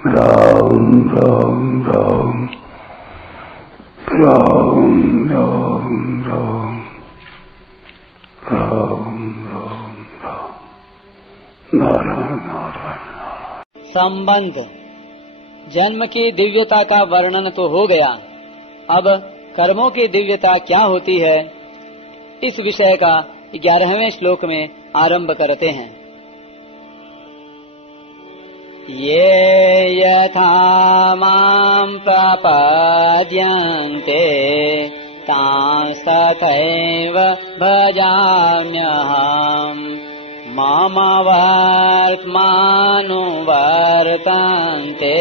राम राम राम राम राम राम राम राम राम नारायण नारायण। संबंध। जन्म की दिव्यता का वर्णन तो हो गया, अब कर्मों की दिव्यता क्या होती है, इस विषय का 11वें श्लोक में आरंभ करते हैं। ये यथा मां प्रपद्यन्ते तांस्तथैव भजाम्यहम् मम वर्त्मानुवर्तन्ते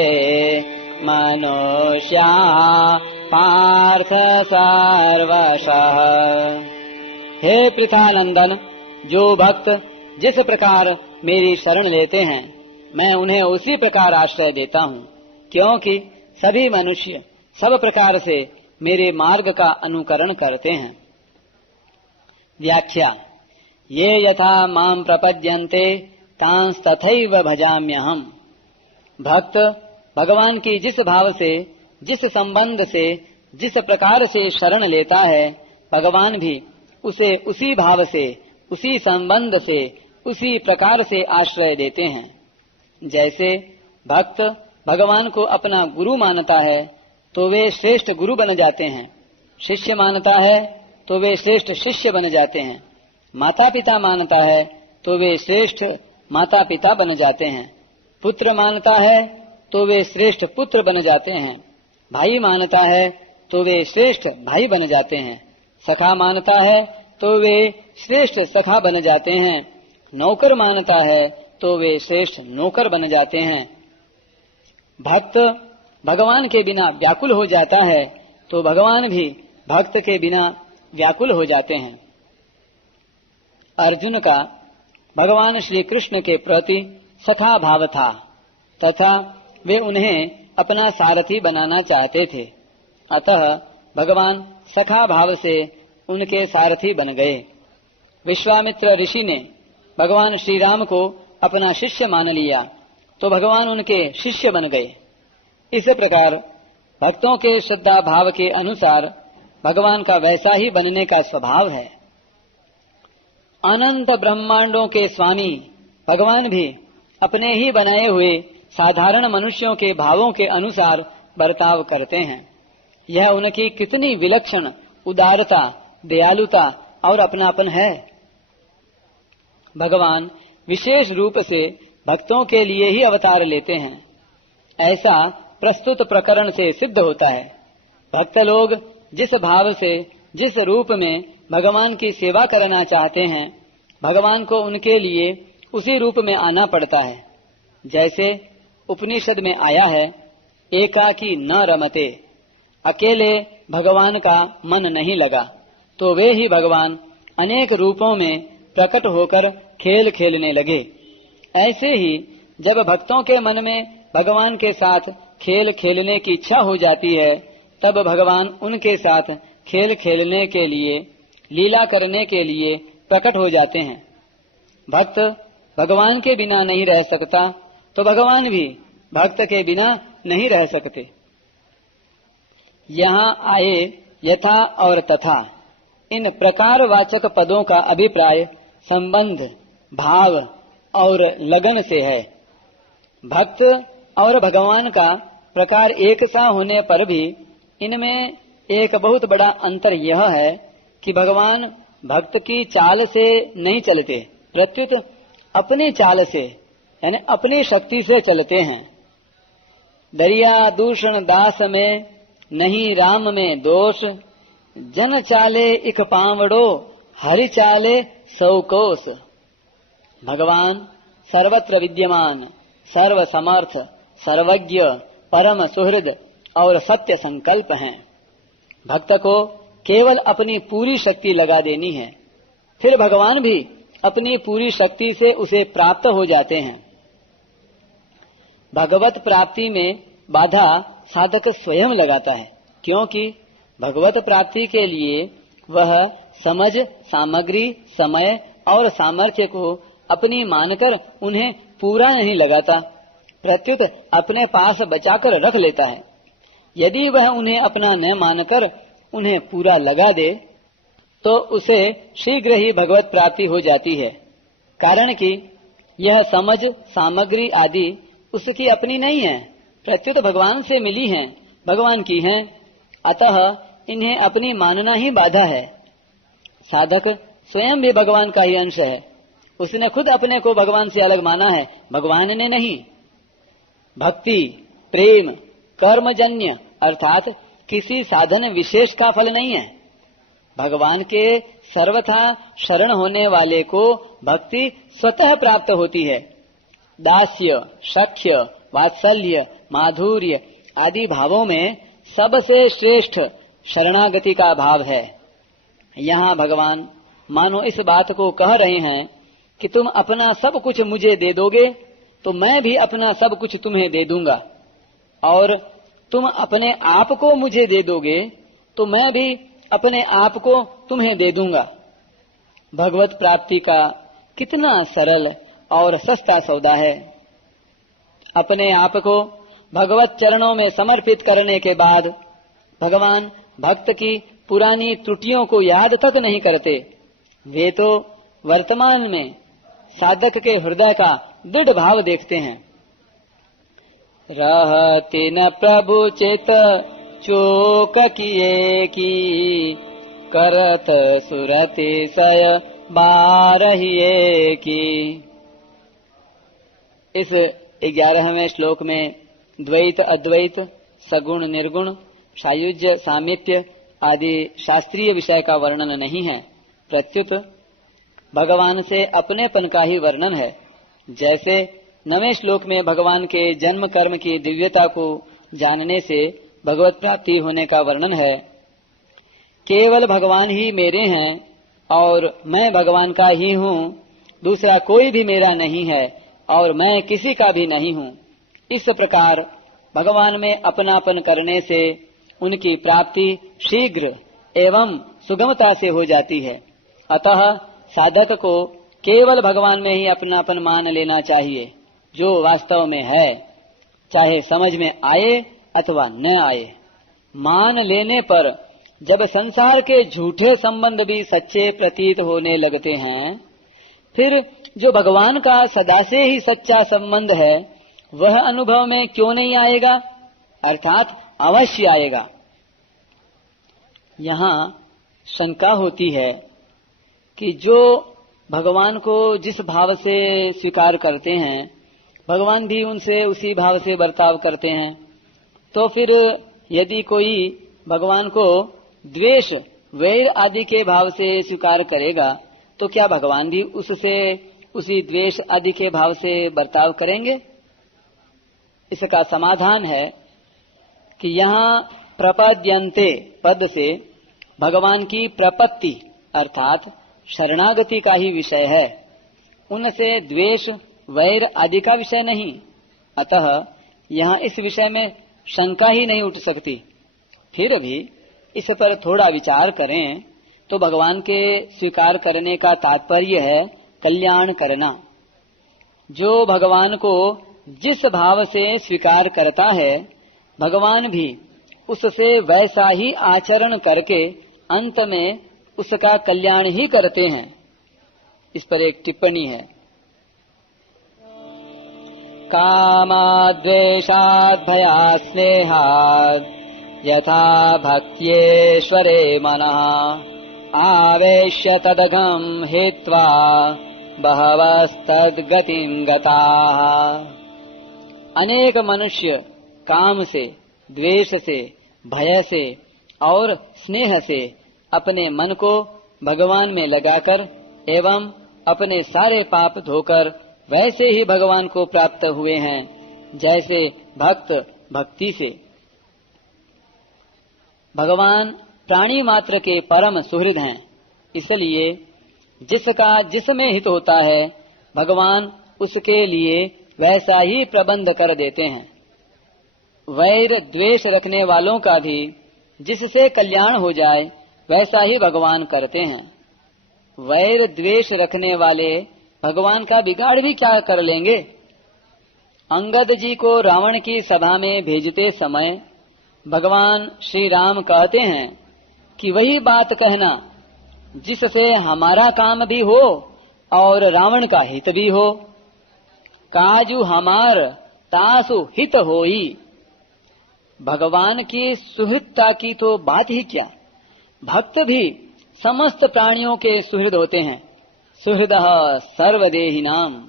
मनुष्याः पार्थ सर्वशः। हे पृथानंदन, जो भक्त जिस प्रकार मेरी शरण लेते हैं मैं उन्हें उसी प्रकार आश्रय देता हूँ, क्योंकि सभी मनुष्य सब प्रकार से मेरे मार्ग का अनुकरण करते हैं। व्याख्या। ये यथा मां प्रपद्यन्ते तांस्तथैव भजाम्यहम्। भक्त भगवान की जिस भाव से, जिस संबंध से, जिस प्रकार से शरण लेता है, भगवान भी उसे उसी भाव से, उसी संबंध से, उसी प्रकार से आश्रय देते हैं। जैसे भक्त भगवान को अपना गुरु मानता है तो वे श्रेष्ठ गुरु बन जाते हैं, शिष्य मानता है तो वे श्रेष्ठ शिष्य बन जाते हैं, माता पिता मानता है तो वे श्रेष्ठ माता पिता बन जाते हैं, पुत्र मानता है तो वे श्रेष्ठ पुत्र बन जाते हैं, भाई मानता है तो वे श्रेष्ठ भाई बन जाते हैं, सखा मानता है तो वे श्रेष्ठ सखा बन जाते हैं, नौकर मानता है तो वे श्रेष्ठ नौकर बन जाते हैं। भक्त भगवान के बिना व्याकुल हो जाता है तो भगवान भी भक्त के बिना व्याकुल हो जाते हैं। अर्जुन का भगवान श्री कृष्ण के प्रति सखा भाव था तथा वे उन्हें अपना सारथी बनाना चाहते थे, अतः भगवान सखा भाव से उनके सारथी बन गए। विश्वामित्र ऋषि ने भगवान श्री राम को अपना शिष्य मान लिया तो भगवान उनके शिष्य बन गए। इस प्रकार भक्तों के श्रद्धा भाव के अनुसार भगवान का वैसा ही बनने का स्वभाव है। अनंत ब्रह्मांडों के स्वामी भगवान भी अपने ही बनाए हुए साधारण मनुष्यों के भावों के अनुसार बर्ताव करते हैं। यह उनकी कितनी विलक्षण उदारता, दयालुता और अपनापन है। भगवान विशेष रूप से भक्तों के लिए ही अवतार लेते हैं, ऐसा प्रस्तुत प्रकरण से सिद्ध होता है। भक्त लोग जिस भाव से, जिस रूप में भगवान की सेवा करना चाहते हैं, भगवान को उनके लिए उसी रूप में आना पड़ता है। जैसे उपनिषद में आया है, एकाकी न रमते, अकेले भगवान का मन नहीं लगा तो वे ही भगवान अनेक रूपों में प्रकट होकर खेल खेलने लगे। ऐसे ही जब भक्तों के मन में भगवान के साथ खेल खेलने की इच्छा हो जाती है, तब भगवान उनके साथ खेल खेलने के लिए, लीला करने के लिए प्रकट हो जाते हैं। भक्त भगवान के बिना नहीं रह सकता तो भगवान भी भक्त के बिना नहीं रह सकते। यहाँ आए यथा और तथा इन प्रकारवाचक पदों का अभिप्राय संबंध, भाव और लगन से है। भक्त और भगवान का प्रकार एक सा होने पर भी इनमें एक बहुत बड़ा अंतर यह है कि भगवान भक्त की चाल से नहीं चलते, प्रत्युत अपनी चाल से यानी अपनी शक्ति से चलते हैं। दरिया दूषण दास में नहीं राम में दोष, जन चाले इक पावड़ो हरि चाले सौ कोस। भगवान सर्वत्र विद्यमान, सर्व समर्थ, सर्वज्ञ, परम सुहृद और सत्य संकल्प हैं। भक्त को केवल अपनी पूरी शक्ति लगा देनी है, फिर भगवान भी अपनी पूरी शक्ति से उसे प्राप्त हो जाते हैं। भगवत प्राप्ति में बाधा साधक स्वयं लगाता है, क्योंकि भगवत प्राप्ति के लिए वह समझ, सामग्री, समय और सामर्थ्य को अपनी मानकर उन्हें पूरा नहीं लगाता, प्रत्युत अपने पास बचाकर रख लेता है। यदि वह उन्हें अपना न मानकर उन्हें पूरा लगा दे तो उसे शीघ्र ही भगवत प्राप्ति हो जाती है, कारण कि यह समझ सामग्री आदि उसकी अपनी नहीं है, प्रत्युत भगवान से मिली हैं, भगवान की हैं, अतः इन्हें अपनी मानना ही बाधा है। साधक स्वयं भी भगवान का ही अंश है, उसने खुद अपने को भगवान से अलग माना है, भगवान ने नहीं। भक्ति प्रेम कर्मजन्य अर्थात किसी साधन विशेष का फल नहीं है। भगवान के सर्वथा शरण होने वाले को भक्ति स्वतः प्राप्त होती है। दास्य सख्य वात्सल्य माधुर्य आदि भावों में सबसे श्रेष्ठ शरणागति का भाव है। यहाँ भगवान मानो इस बात को कह रहे हैं कि तुम अपना सब कुछ मुझे दे दोगे तो मैं भी अपना सब कुछ तुम्हें दे दूंगा, और तुम अपने आप को मुझे दे दोगे तो मैं भी अपने आप को तुम्हें दे दूंगा। भगवत प्राप्ति का कितना सरल और सस्ता सौदा है। अपने आप को भगवत चरणों में समर्पित करने के बाद भगवान भक्त की पुरानी त्रुटियों को याद तक नहीं करते, वे तो वर्तमान में साधक के हृदय का दृढ़ भाव देखते हैं। रहते न प्रभु चित चोक किए की करत सुरति सय बारहिए की। इस 11वें श्लोक में द्वैत अद्वैत सगुण निर्गुण सायुज्य सामित्य आदि शास्त्रीय विषय का वर्णन नहीं है, प्रत्युत भगवान से अपनेपन का ही वर्णन है। जैसे 9वें श्लोक में भगवान के जन्म कर्म की दिव्यता को जानने से भगवत प्राप्ति होने का वर्णन है। केवल भगवान ही मेरे हैं और मैं भगवान का ही हूँ, दूसरा कोई भी मेरा नहीं है और मैं किसी का भी नहीं हूँ। इस प्रकार भगवान में अपनापन करने से उनकी प्राप्ति शीघ्र एवं सुगमता से हो जाती है। अतः साधक को केवल भगवान में ही अपनापन मान लेना चाहिए, जो वास्तव में है, चाहे समझ में आए अथवा न आए। मान लेने पर जब संसार के झूठे संबंध भी सच्चे प्रतीत होने लगते हैं, फिर जो भगवान का सदा से ही सच्चा संबंध है वह अनुभव में क्यों नहीं आएगा, अर्थात अवश्य आएगा। यहाँ शंका होती है कि जो भगवान को जिस भाव से स्वीकार करते हैं, भगवान भी उनसे उसी भाव से बर्ताव करते हैं, तो फिर यदि कोई भगवान को द्वेष वैर आदि के भाव से स्वीकार करेगा तो क्या भगवान भी उससे उसी द्वेष आदि के भाव से बर्ताव करेंगे? इसका समाधान है कि यहाँ प्रपद्यन्ते पद से भगवान की प्रपत्ति अर्थात शरणागति का ही विषय है, उनसे द्वेष वैर आदि का विषय नहीं। अतः यहाँ इस विषय में शंका ही नहीं उठ सकती। फिर भी इस पर थोड़ा विचार करें तो भगवान के स्वीकार करने का तात्पर्य है कल्याण करना। जो भगवान को जिस भाव से स्वीकार करता है, भगवान भी उससे वैसा ही आचरण करके अंत में उसका कल्याण ही करते हैं। इस पर एक टिप्पणी है, कामाद्वेषाद् भयात् स्नेहाद् यथा भक्त्येश्वरे मनः आवेश्य तदघं हित्वा बहवस्तद्गतिं गताः। अनेक मनुष्य काम से, द्वेष से, भय से और स्नेह से अपने मन को भगवान में लगाकर एवं अपने सारे पाप धोकर वैसे ही भगवान को प्राप्त हुए हैं जैसे भक्त भक्ति से। भगवान प्राणी मात्र के परम सुहृद हैं, इसलिए जिसका जिसमें हित होता है भगवान उसके लिए वैसा ही प्रबंध कर देते हैं। वैर द्वेष रखने वालों का भी जिससे कल्याण हो जाए वैसा ही भगवान करते हैं। वैर द्वेष रखने वाले भगवान का बिगाड़ भी क्या कर लेंगे? अंगद जी को रावण की सभा में भेजते समय भगवान श्री राम कहते हैं कि वही बात कहना जिससे हमारा काम भी हो और रावण का हित भी हो। काजू हमार तासु हित होई। भगवान की सुहृदता की तो बात ही क्या, भक्त भी समस्त प्राणियों के सुहृद होते हैं। सुहृदः सर्वदेहिनाम।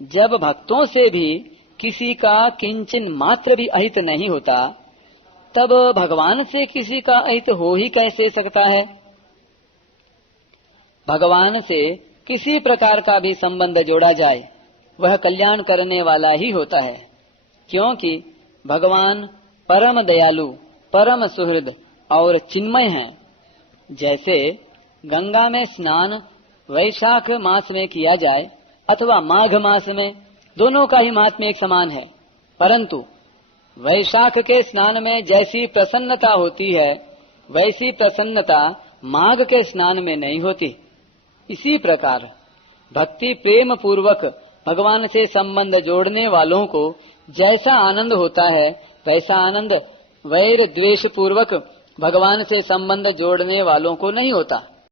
जब भक्तों से भी किसी का किंचन मात्र भी अहित नहीं होता, तब भगवान से किसी का अहित हो ही कैसे सकता है। भगवान से किसी प्रकार का भी संबंध जोड़ा जाए वह कल्याण करने वाला ही होता है, क्योंकि भगवान परम दयालु, परम सुहृद और चिन्मय हैं। जैसे गंगा में स्नान वैशाख मास में किया जाए अथवा माघ मास में, दोनों का ही महात्म्य एक समान है, परंतु वैशाख के स्नान में जैसी प्रसन्नता होती है वैसी प्रसन्नता माघ के स्नान में नहीं होती। इसी प्रकार भक्ति प्रेम पूर्वक भगवान से संबंध जोड़ने वालों को जैसा आनंद होता है वैसा आनंद वैर द्वेष पूर्वक भगवान से संबंध जोड़ने वालों को नहीं होता।